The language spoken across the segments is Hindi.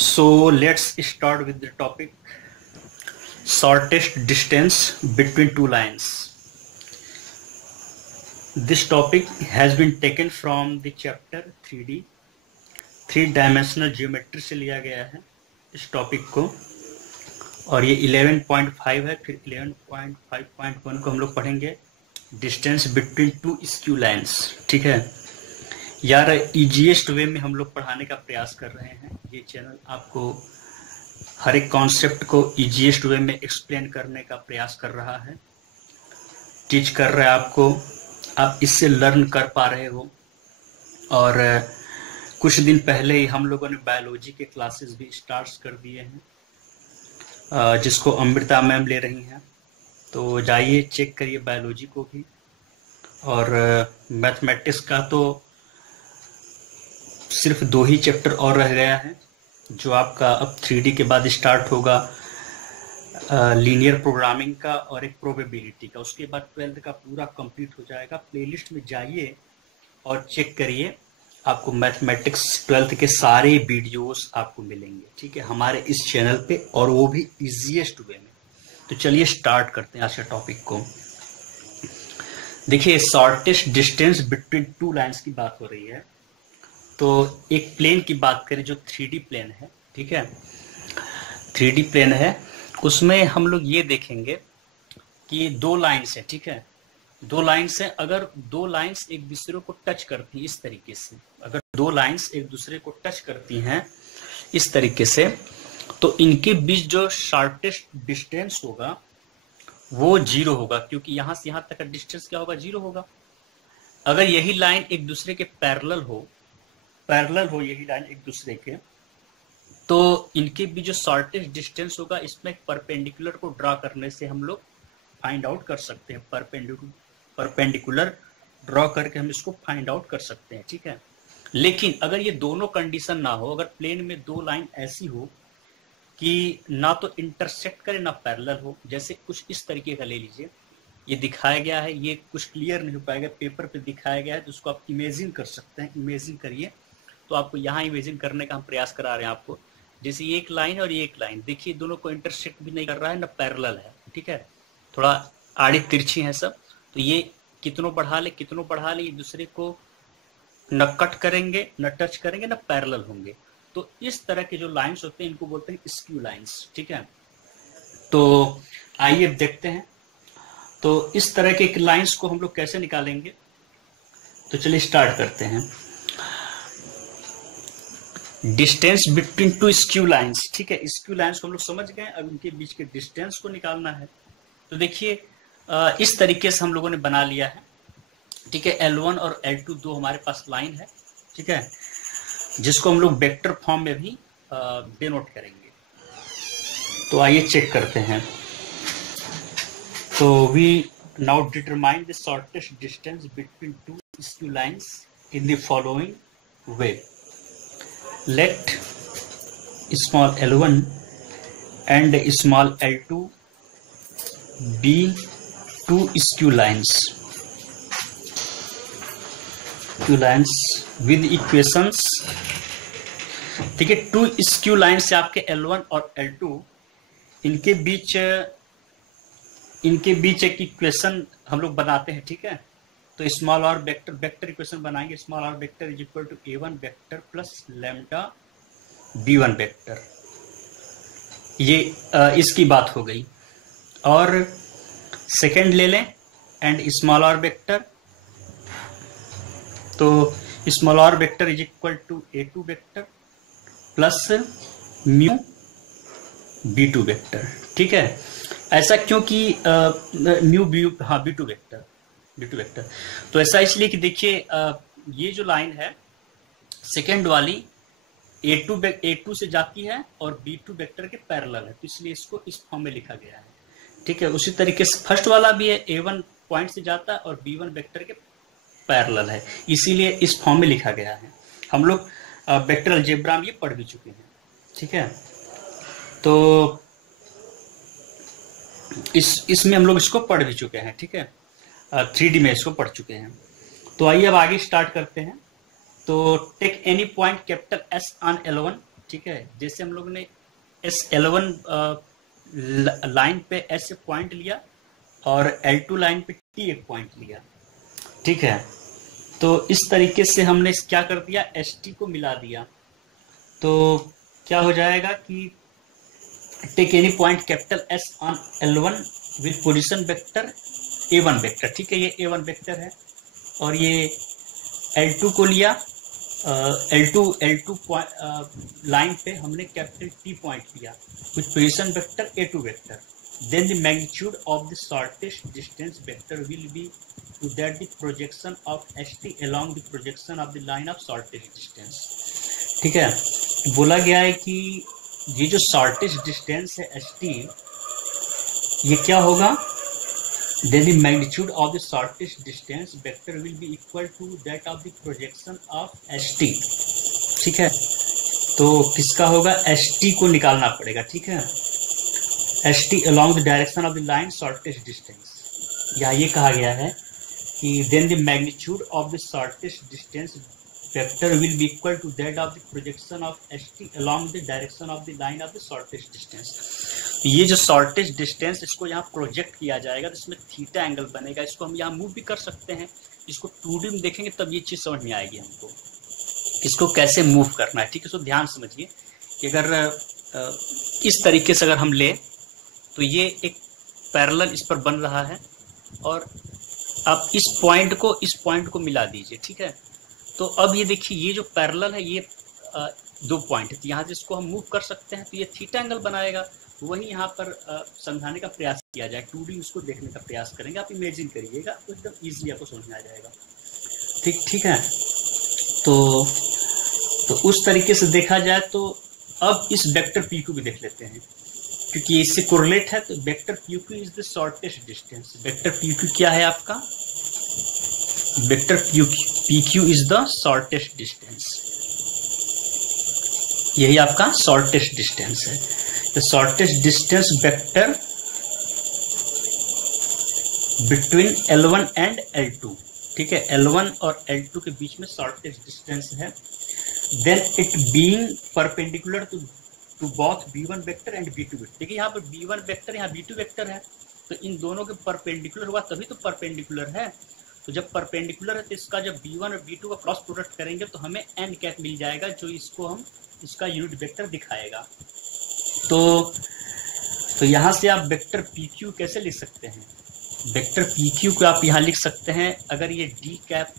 So let's start with the topic shortest distance between two lines. This topic has been taken from the chapter 3D, three dimensional geometry से लिया गया है इस टॉपिक को, और ये 11.5 है। फिर 11.5.1 को हम लोग पढ़ेंगे distance between two skew lines. ठीक है यार, इजीएस्ट वे में हम लोग पढ़ाने का प्रयास कर रहे हैं। ये चैनल आपको हर एक कॉन्सेप्ट को इजीएस्ट वे में एक्सप्लेन करने का प्रयास कर रहा है, टीच कर रहा है आपको, आप इससे लर्न कर पा रहे हो। और कुछ दिन पहले ही हम लोगों ने बायोलॉजी के क्लासेस भी स्टार्ट कर दिए हैं, जिसको अमृता मैम ले रही हैं। तो जाइए चेक करिए बायोलॉजी को भी। और मैथमेटिक्स का तो सिर्फ 2 ही चैप्टर और रह गया है, जो आपका अब 3D के बाद स्टार्ट होगा, लीनियर प्रोग्रामिंग का और एक प्रोबेबिलिटी का। उसके बाद 12th का पूरा कंप्लीट हो जाएगा। प्लेलिस्ट में जाइए और चेक करिए, आपको मैथमेटिक्स 12th के सारे वीडियोस आपको मिलेंगे। ठीक है, हमारे इस चैनल पे, और वो भी इजीएस्ट वे में। तो चलिए स्टार्ट करते हैं आज के टॉपिक को। देखिए, shortest distance between two lines की बात हो रही है। तो एक प्लेन की बात करें जो 3D प्लेन है। ठीक है, 3D प्लेन है, उसमें हम लोग ये देखेंगे कि 2 लाइन्स है। ठीक है, 2 लाइन्स है। अगर 2 लाइन्स एक दूसरे को टच करती हैं इस तरीके से, अगर 2 लाइन्स एक दूसरे को टच करती हैं इस तरीके से, तो इनके बीच जो शॉर्टेस्ट डिस्टेंस होगा वो 0 होगा, क्योंकि यहां से यहां तक का डिस्टेंस क्या होगा, 0 होगा। अगर यही लाइन एक दूसरे के पैरेलल हो यही लाइन एक दूसरे के, तो इनके बीच जो शॉर्टेस्ट डिस्टेंस होगा, इसमें परपेंडिकुलर को ड्रा करने से हम लोग फाइंड आउट कर सकते हैं। परपेंडिकुलर ड्रॉ करके हम इसको फाइंड आउट कर सकते हैं। ठीक है, लेकिन अगर ये दोनों कंडीशन ना हो, अगर प्लेन में 2 लाइन ऐसी हो कि ना तो इंटरसेक्ट करे ना पैरेलल हो, जैसे कुछ इस तरीके का ले लीजिए, ये दिखाया गया है, ये कुछ क्लियर नहीं हो पाएगा, पेपर पे दिखाया गया है, तो उसको आप इमेजिन कर सकते हैं। इमेजिन करिए, तो आपको यहाँ इमेजिन करने का हम प्रयास करा रहे हैं आपको। जैसे ये एक लाइन और ये एक लाइन, देखिए दोनों को इंटरसेक्ट भी नहीं कर रहा है, ना पैरेलल है। ठीक है, थोड़ा आड़ी तिरछी है सब, तो ये कितनों बढ़ा ले एक दूसरे को न कट करेंगे, न टच करेंगे, न पैरेलल होंगे। तो इस तरह के जो लाइंस होते हैं इनको बोलते हैं स्क्यू लाइंस। ठीक है, तो आइए देखते हैं तो इस तरह के लाइंस को हम लोग कैसे निकालेंगे। तो चलिए स्टार्ट करते हैं। Distance between two skew lines. ठीक है, स्क्यू लाइंस को हम लोग समझ गए, अब इनके बीच के डिस्टेंस को निकालना है। तो देखिए, इस तरीके से हम लोगों ने बना लिया है। ठीक है, L1 और L2 2 हमारे पास लाइन है। ठीक है, जिसको हम लोग वेक्टर फॉर्म में भी डिनोट करेंगे। तो आइए चेक करते हैं। तो we now determine the shortest distance between two skew lines in the following way. Let small L1 and small L2 be 2 skew lines with equations। ठीक है, 2 स्क्यू लाइन से आपके L1 और L2 इनके बीच एक इक्वेशन हम लोग बनाते हैं। ठीक है, तो स्मॉल आर वेक्टर इक्वेशन बनाएंगे। Small r vector is equal to A1 vector plus lambda B1 vector. ये इसकी बात हो गई। और सेकेंड ले लें, एंड स्मॉल आर वेक्टर, तो small r vector is equal to A2 vector plus mu B2 vector. ठीक है, ऐसा क्योंकि म्यू B2 वेक्टर। तो ऐसा इसलिए कि देखिए, ये जो लाइन है सेकेंड वाली A2 से जाती है और B2 वेक्टर के पैरेलल है, तो इसलिए इसको इस फॉर्म में लिखा गया है। ठीक है, उसी तरीके से फर्स्ट वाला भी है, A1 पॉइंट से जाता है और B1 वेक्टर के पैरेलल है, इसीलिए इस फॉर्म में लिखा गया है। हम लोग वेक्टर अलजेब्रा में ये पढ़ भी चुके हैं। ठीक है, तो इसमें हम लोग इसको पढ़ भी चुके हैं। ठीक है, 3D में इसको पढ़ चुके हैं। तो आइए अब आगे स्टार्ट करते हैं। तो take any point capital S on L1। ठीक है, जैसे हम लोग ने S11 लाइन पे S एक पॉइंट लिया और L2 लाइन पे T एक पॉइंट लिया, ठीक है। तो इस तरीके से हमने क्या कर दिया, ST को मिला दिया। तो क्या हो जाएगा कि take any point capital S on L1 with position vector A1 vector, ठीक है, ये A1 वेक्टर है। और ये L2 को लिया, L2 लाइन पे हमने कैपिटल T पॉइंट लिया with position vector A2 vector. Then the magnitude of the shortest distance vector will be to that the projection of ST along the projection of the line of shortest distance, ठीक है। बोला गया है कि ये जो शॉर्टेस्ट डिस्टेंस है ST, ये क्या होगा, then the magnitude of the shortest distance vector will be equal to that of the projection of ST, ठीक है। तो किसका होगा, ST को निकालना पड़ेगा, ठीक है, ST along the direction of the line shortest distance। यहाँ ये कहा गया है कि then the magnitude of the shortest distance vector will be equal to that of the projection of ST along the direction of the line of the shortest distance। ये जो shortest distance, इसको यहाँ प्रोजेक्ट किया जाएगा तो इसमें थीटा एंगल बनेगा। इसको हम यहाँ मूव भी कर सकते हैं, इसको 2D में देखेंगे तब ये चीज़ समझ में आएगी हमको, इसको कैसे मूव करना है, ठीक है। इसको ध्यान समझिए कि अगर इस तरीके से अगर हम ले तो ये एक पैरेलल इस पर बन रहा है और अब इस पॉइंट को मिला दीजिए, ठीक है। तो अब ये देखिए, ये जो पैरेलल है ये 2 पॉइंट है, तो यहाँ से इसको हम मूव कर सकते हैं तो ये थीटा एंगल बनाएगा। वही यहाँ पर समझाने का प्रयास किया जाए, 2D उसको देखने का प्रयास करेंगे। आप इमेजिन करिएगा तो एकदम ईजिली आपको समझ में आ जाएगा, ठीक है। तो उस तरीके से देखा जाए तो अब इस वेक्टर PQ भी देख लेते हैं, क्योंकि इससे कोरिलेट है। तो vector PQ is the shortest distance. Vector PQ क्या है आपका, vector PQ is the shortest distance, यही आपका शॉर्टेस्ट डिस्टेंस है। The shortest distance vector between L1 and L2, ठीक है, L1 और L2 के बीच में शॉर्टेस्ट डिस्टेंस है। Then it being perpendicular to both B1 vector and B2 vector. देखिए यहाँ पर B1 वेक्टर, यहाँ B2 वेक्टर है, तो इन दोनों के परपेंडिकुलर हुआ तभी तो परपेंडिकुलर है। तो जब परपेंडिकुलर है तो इसका जब B1 और B2 का क्रॉस प्रोडक्ट करेंगे तो हमें n कैप मिल जाएगा, जो इसका यूनिट वेक्टर दिखाएगा। तो यहाँ से आप वेक्टर PQ कैसे लिख सकते हैं, वेक्टर PQ को आप यहाँ लिख सकते हैं, अगर ये D कैप,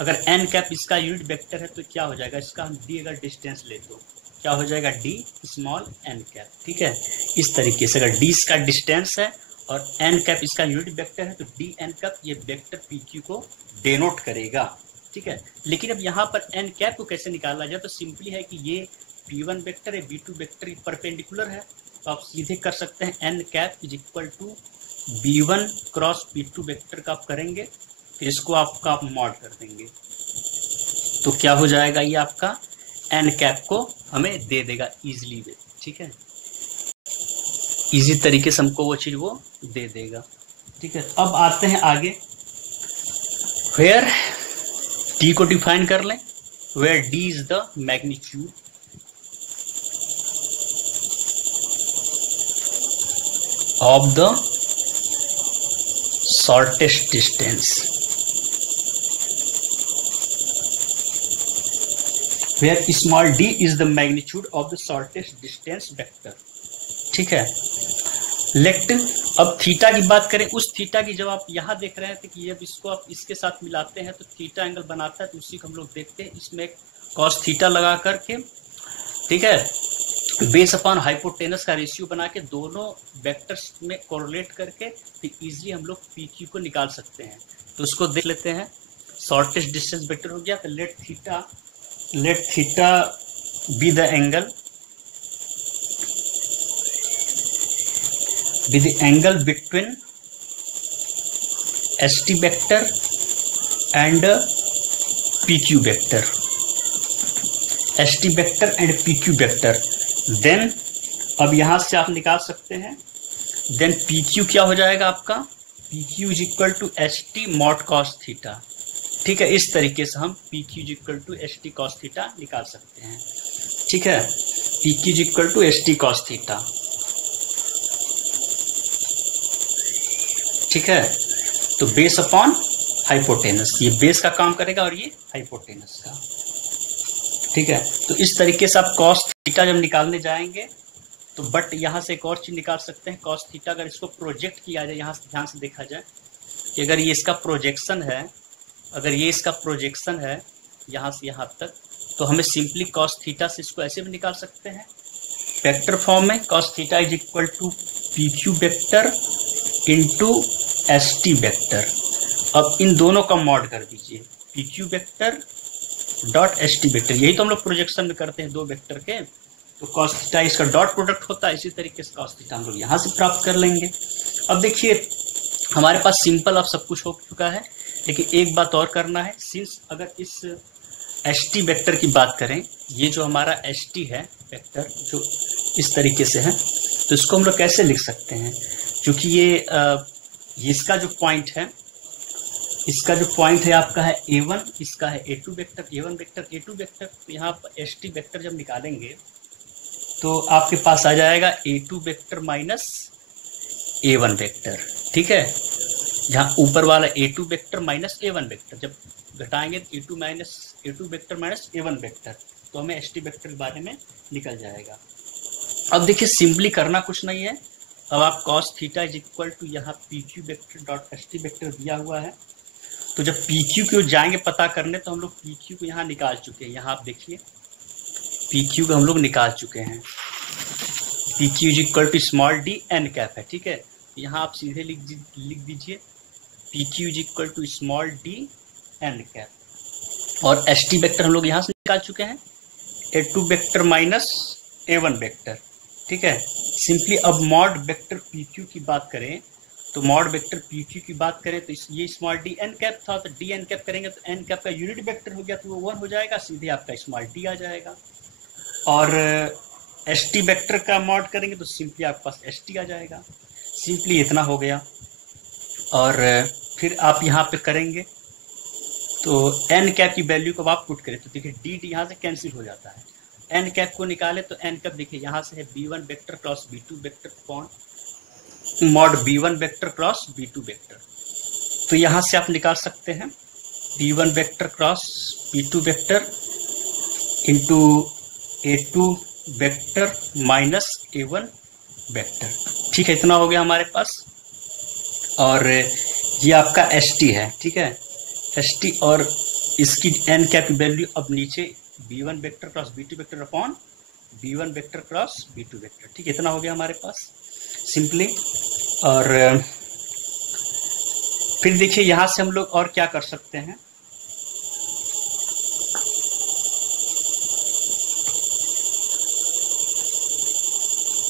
अगर n कैप इसका यूनिट वेक्टर है तो क्या हो जाएगा, इसका हम D अगर डिस्टेंस ले तो क्या हो जाएगा, D स्मॉल n कैप, ठीक है। इस तरीके से अगर D इसका डिस्टेंस है और n कैप इसका यूनिट वेक्टर है तो D n कैप ये वेक्टर PQ को डेनोट करेगा, ठीक है। लेकिन अब यहाँ पर n कैप को कैसे निकाला जाए, तो सिंपली है कि ये B1 वेक्टर है, B2 वेक्टर परपेंडिकुलर है, तो आप सीधे कर सकते हैं n cap is equal to B1 cross B2 vector का आप करेंगे, फिर इसको आप मॉड कर देंगे तो क्या हो जाएगा, ये आपका n कैप को हमें दे देगा इजीली, ठीक है, इजी तरीके से हमको वो चीज वो दे देगा, ठीक है। अब आते हैं आगे, वेयर T को डिफाइन कर लें, where D is the magnitude of the shortest distance, where small d is the magnitude of the shortest distance vector, ठीक है। लेट अब थीटा की बात करें, उस थीटा की जब आप यहाँ देख रहे थे कि जब इसको आप इसके साथ मिलाते हैं तो थीटा एंगल बनाता है, तो उसी को हम लोग देखते हैं इसमें कॉस थीटा लगा करके, ठीक है, बेस अपॉन हाइपोटेनस का रेशियो बना के दोनों वेक्टर्स में कोरिलेट करके तो इजीली हम लोग PQ को निकाल सकते हैं। तो उसको देख लेते हैं, शॉर्टेस्ट डिस्टेंस वेक्टर हो गया, तो let theta be the angle between ST vector and PQ vector, ST vector and PQ vector। Then अब यहां से आप निकाल सकते हैं, देन PQ क्या हो जाएगा आपका, PQ is equal to ST mod cos theta, ठीक है। इस तरीके से हम PQ is equal to ST cos theta निकाल सकते हैं, ठीक है। P Q is equal to S T cos theta. ठीक है, तो बेस अपॉन हाइपोटेनस, ये बेस का काम करेगा और ये हाइपोटेनस का। ठीक है, तो इस तरीके से आप कॉस थीटा जब निकालने जाएंगे तो बट यहाँ से एक और चीज निकाल सकते हैं, कॉस थीटा अगर इसको प्रोजेक्ट किया जाए, यहाँ से ध्यान से देखा जाए कि अगर ये इसका प्रोजेक्शन है, अगर ये इसका प्रोजेक्शन है यहाँ से यहाँ तक, तो हमें सिंपली कॉस थीटा से इसको ऐसे भी निकाल सकते हैं वेक्टर फॉर्म में, cos theta is equal to P Q vector into S T vector. अब इन दोनों का मॉड कर दीजिए, P Q vector dot S T vector, यही तो हम लोग प्रोजेक्शन में करते हैं दो वेक्टर के, तो कॉस थीटा इसका डॉट प्रोडक्ट होता है, इसी तरीके से कॉस थीटा हम लोग यहाँ से प्राप्त कर लेंगे। अब देखिए हमारे पास सिंपल अब सब कुछ हो चुका है, लेकिन एक बात और करना है, सिंस अगर इस एस टी वेक्टर की बात करें, ये जो हमारा एस टी है वेक्टर जो इस तरीके से है, तो इसको हम लोग कैसे लिख सकते हैं, क्योंकि ये इसका जो पॉइंट है, इसका जो पॉइंट है आपका है A1, इसका है A2 vector, A1 vector A2 vector, तो यहाँ पर एस टी वेक्टर जब निकालेंगे तो आपके पास आ जाएगा A2 vector minus A1 vector. ठीक है, जहाँ ऊपर वाला A2 vector minus A1 vector, जब घटाएंगे तो A2 vector minus A1 vector, तो हमें एस टी वेक्टर के बारे में निकल जाएगा। अब देखिए सिंपली करना कुछ नहीं है, अब आप cos theta is equal to यहाँ P Q vector dot S T vector दिया हुआ है, तो जब पी क्यू को जाएंगे पता करने तो हम लोग पी क्यू को यहाँ निकाल चुके हैं, यहाँ आप देखिए पी क्यू को हम लोग निकाल चुके हैं, P Q is equal to small D N cap है। ठीक है, यहाँ आप सीधे लिख दीजिए P Q is equal to small D N cap, और एस टी वेक्टर हम लोग यहाँ से निकाल चुके हैं A2 vector minus A1 vector. ठीक है, सिंपली अब मॉड वेक्टर पी क्यू की बात करें, तो मॉड वेक्टर पी क्यू की बात करें तो ये स्मॉल डी एन कैप था, तो डी एन कैप करेंगे तो एन कैप का यूनिट वेक्टर हो गया, तो वो 1 हो जाएगा, सीधे आपका स्मॉल डी आ जाएगा। और एस टी वेक्टर का मॉड करेंगे तो सिंपली आपके पास एस टी आ जाएगा। सिंपली इतना हो गया, और फिर आप यहाँ पे करेंगे तो एन कैप की वैल्यू को आप पुट करें तो देखिए डी डी यहाँ से कैंसिल हो जाता है, एन कैप को निकाले तो एन कैप देखिए यहाँ से है B1 vector cross B2 vector upon mod B1 vector cross B2 vector, तो यहाँ से आप निकाल सकते हैं B1 vector cross B2 vector into A2 vector minus A1 vector. ठीक है, इतना हो गया हमारे पास, और ये आपका एस टी है। ठीक है, एस टी, और इसकी एन कैप की वैल्यू अब नीचे B1 vector cross B2 vector upon B1 vector cross B2 vector. ठीक है, इतना हो गया हमारे पास सिंपली। और फिर देखिए यहाँ से हम लोग और क्या कर सकते हैं,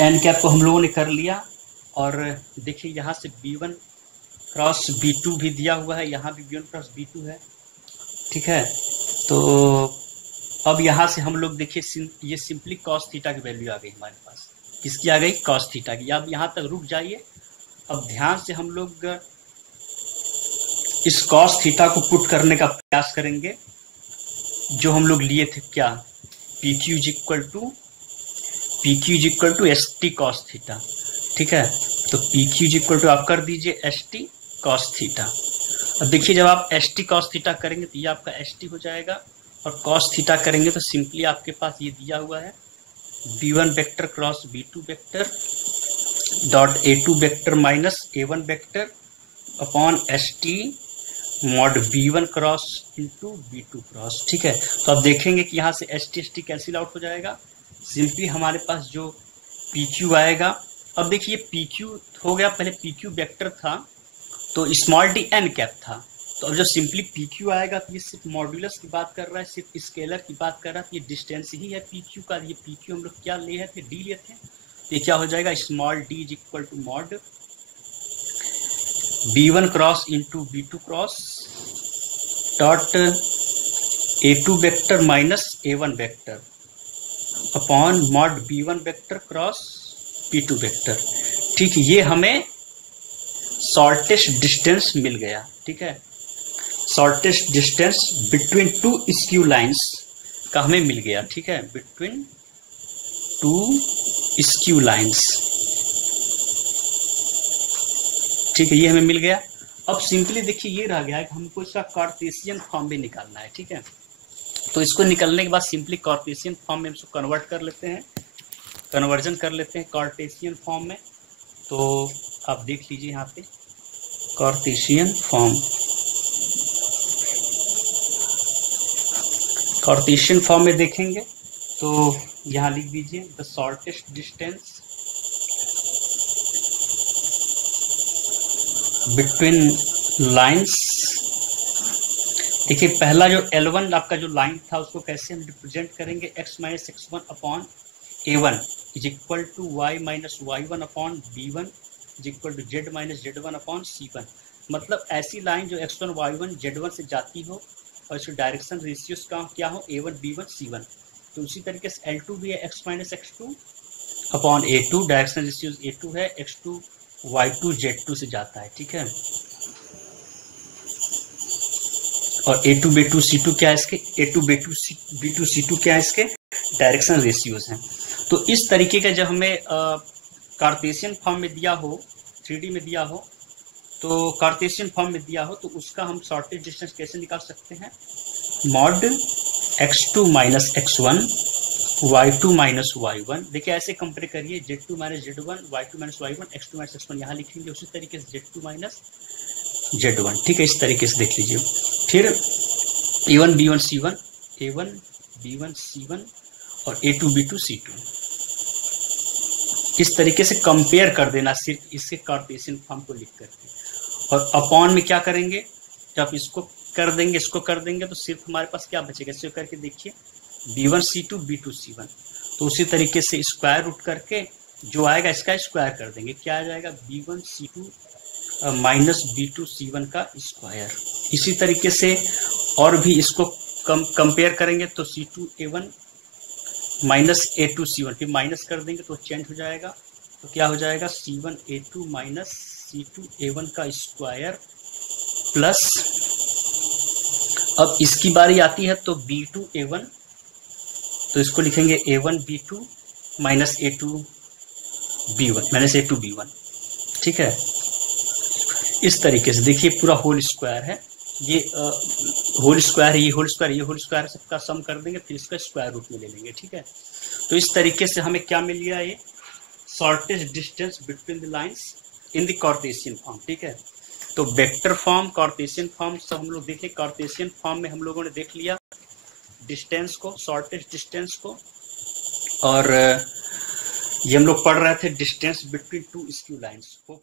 एन कैप को हम लोगों ने कर लिया, और देखिए यहाँ से B1 क्रॉस B2 भी दिया हुआ है, यहाँ भी B1 क्रॉस B2 है। ठीक है, तो अब यहाँ से हम लोग देखिए ये सिंपली कॉस थीटा की वैल्यू आ गई हमारे पास, किसकी आ गई, कॉस थीटा की। अब यहाँ तक रुक जाइए, अब ध्यान से हम लोग इस कॉस थीटा को पुट करने का प्रयास करेंगे, जो हम लोग लिए थे क्या, P Q is equal to S T cos theta. ठीक है, तो P Q is equal to आप कर दीजिए एस टी कॉस थीटा। अब देखिए जब आप एस टी कॉस थीटा करेंगे तो ये आपका एस टी हो जाएगा, और कॉस थीटा करेंगे तो सिंपली आपके पास ये दिया हुआ है B1 vector cross B2 vector dot A2 vector minus A1 vector upon S T mod B1 cross into B2 cross. ठीक है, तो आप देखेंगे कि यहाँ से एस टी कैंसिल आउट हो जाएगा, सिंपली हमारे पास जो पी क्यू आएगा। अब देखिए पी क्यू हो गया, पहले पी क्यू वेक्टर था तो स्मॉल डी एन कैप था, तो अब जो सिंपली पी क्यू आएगा तो ये सिर्फ मॉड्यूलस की बात कर रहा है, सिर्फ स्केलर की बात कर रहा है, तो ये डिस्टेंस ही है पी क्यू का। ये पी क्यू हम लोग क्या लिए थे, डी लिए थे, तो ये क्या हो जाएगा, small D is equal to mod B1 cross into B2 cross dot A2 vector minus A1 vector upon mod B1 vector cross P2 vector. ठीक है, ये हमें शॉर्टेस्ट डिस्टेंस मिल गया। ठीक है, shortest distance between two skew lines का हमें मिल गया। ठीक है, बिटवीन टू स्क्यू लाइंस। ठीक है, ये हमें मिल गया। अब सिंपली देखिए ये रह गया है कि हमको इसका कार्टेशियन फॉर्म भी निकालना है। ठीक है, तो इसको निकालने के बाद सिंपली कार्टेशियन फॉर्म में इसको कन्वर्ट कर लेते हैं, कन्वर्जन कर लेते हैं कार्टेशियन फॉर्म में। तो आप देख लीजिए यहाँ पे कार्टेशियन फॉर्म, कार्टेशियन फॉर्म में देखेंगे तो यहाँ लिख दीजिए the shortest distance between lines. देखिए पहला जो L1 आपका जो लाइन था उसको कैसे हम रिप्रेजेंट करेंगे, x minus x1 upon A1 is equal to y minus y1 upon B1 is equal to z minus z1 upon C1। मतलब ऐसी लाइन जो x1 y1 z1 से जाती हो और इसके डायरेक्शन रेशियोज का क्या हो, A1 B1 C1। तो उसी तरीके से L2 भी है x minus x2 upon A2, direction ratios A2 है, x2 y2 z2 से जाता है। ठीक है, और A2 B2 C2 क्या है इसके, A2 B2 C2 क्या है इसके डायरेक्शन रेशियोज हैं। तो इस तरीके का जब हमें कार्टेशियन फॉर्म में दिया हो, 3D में दिया हो, तो कार्टेशियन फॉर्म में दिया हो तो उसका हम शॉर्टेज डिस्टेंस कैसे निकाल सकते हैं, mod x2 minus x1 y2 minus y1। देखिए ऐसे कंपेयर करिए, z2 minus z1 y2 minus y1 x2 minus x1 यहाँ लिखेंगे, उसी तरीके से z2 माइनस z1। ठीक है, इस तरीके से देख लीजिए। फिर A1 B1 C1, A1 B1 C1 और A2 B2 C2, इस तरीके से कंपेयर कर देना सिर्फ इसके कार्टेशियन फॉर्म को लिख करके। और अपॉन में क्या करेंगे, जब इसको कर देंगे इसको कर देंगे तो सिर्फ हमारे पास क्या बचेगा, इसको करके देखिए B1 C2 B2 C1। तो उसी तरीके से स्क्वायर रूट करके जो आएगा इसका स्क्वायर कर देंगे, क्या आ जाएगा B1 C2 minus B2 C1 का स्क्वायर। इसी तरीके से और भी इसको कंपेयर करेंगे तो C2 A1 minus A2 C1, फिर माइनस कर देंगे तो चेंज हो जाएगा, तो क्या हो जाएगा C1 A2 minus C2 A1 का स्क्वायर प्लस, अब इसकी बारी आती है तो B2 A1, तो इसको लिखेंगे A1 B2 minus A2 B1 minus A2 B1। ठीक है, इस तरीके से देखिए पूरा होल स्क्वायर है, ये होल स्क्वायर है, ये होल स्क्वायर, ये होल स्क्वायर, सबका सम कर देंगे फिर इसका स्क्वायर रूट में ले लेंगे। ठीक है, तो इस तरीके से हमें क्या मिल गया, ये shortest distance between the lines in the Cartesian form. ठीक है, तो वेक्टर फॉर्म, कार्टेशियन फॉर्म सब हम लोग देख लें। कार्टेशियन फॉर्म में हम लोगों ने देख लिया डिस्टेंस को, शॉर्टेस्ट डिस्टेंस को, और ये हम लोग पढ़ रहे थे distance between two skew lines को।